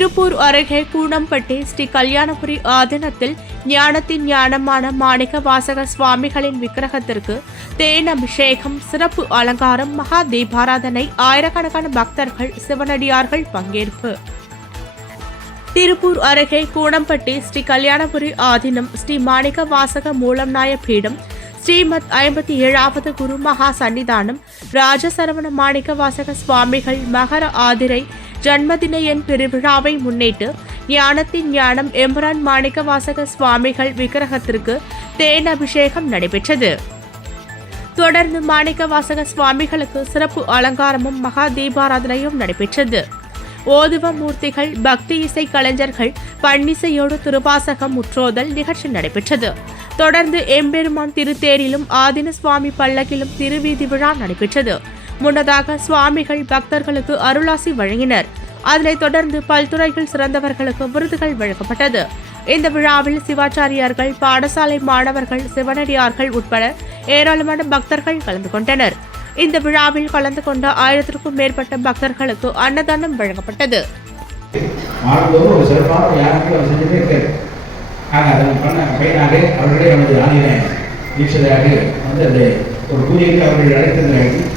திருப்பூர் அருகே கூனம்பட்டி ஸ்ரீ கல்யாணபுரி ஆதீனத்தில் ஞானத்தின் ஞானமான மாணிக்க வாசக சுவாமிகளின் விக்கிரகத்திற்கு தேன் அபிஷேகம், சிறப்பு அலங்காரம், மகா தீபாராதனை, ஆயிரக்கணக்கான பக்தர்கள், சிவனடியார்கள் பங்கேற்பு. திருப்பூர் அருகே கூனம்பட்டி ஸ்ரீ கல்யாணபுரி ஆதீனம் ஸ்ரீ மாணிக்க வாசக மூலம் நாய பீடம் ஸ்ரீமத் 57வது குரு மகா சன்னிதானம் ராஜசரவண மாணிக்க வாசக சுவாமிகள் மகர ஆதிரை ஜன்மதின என் பெருவிழாவை முன்னிட்டு ஞானத்தின் ஞானம் எம்பரான் மாணிக்க வாசக சுவாமிகள் விக்கிரகத்திற்கு தேன் அபிஷேகம் நடைபெற்றது. தொடர்ந்து மாணிக்க வாசக சுவாமிகளுக்கு சிறப்பு அலங்காரமும் மகா தீபாராதனையும் நடைபெற்றது. ஓதுவ மூர்த்திகள், பக்தி இசை கலைஞர்கள் பன்னிசையோடு திருவாசகம் முற்றோதல் நிகழ்ச்சி நடைபெற்றது. தொடர்ந்து எம்பெருமான் திருத்தேரிலும் ஆதீன சுவாமி பல்லக்கிலும் திருவீதி விழா நடைபெற்றது. முன்னதாக சுவாமிகள் பக்தர்களுக்கு அருளாசி வழங்கினர். அதனைத் தொடர்ந்து பல்துறையில் சிறந்தவர்களுக்கு விருதுகள் வழங்கப்பட்டது. இந்த விழாவில் சிவாச்சாரியார்கள், பாடசாலை மாணவர்கள், சிவனடியார்கள் உட்பட ஏராளமான பக்தர்கள் கலந்து கொண்டனர். இந்த விழாவில் கலந்து கொண்ட 1000க்கும் மேற்பட்ட பக்தர்களுக்கு அன்னதானம் வழங்கப்பட்டது. ஒரு பூஜைக்கு அவர்கள் அழைத்தது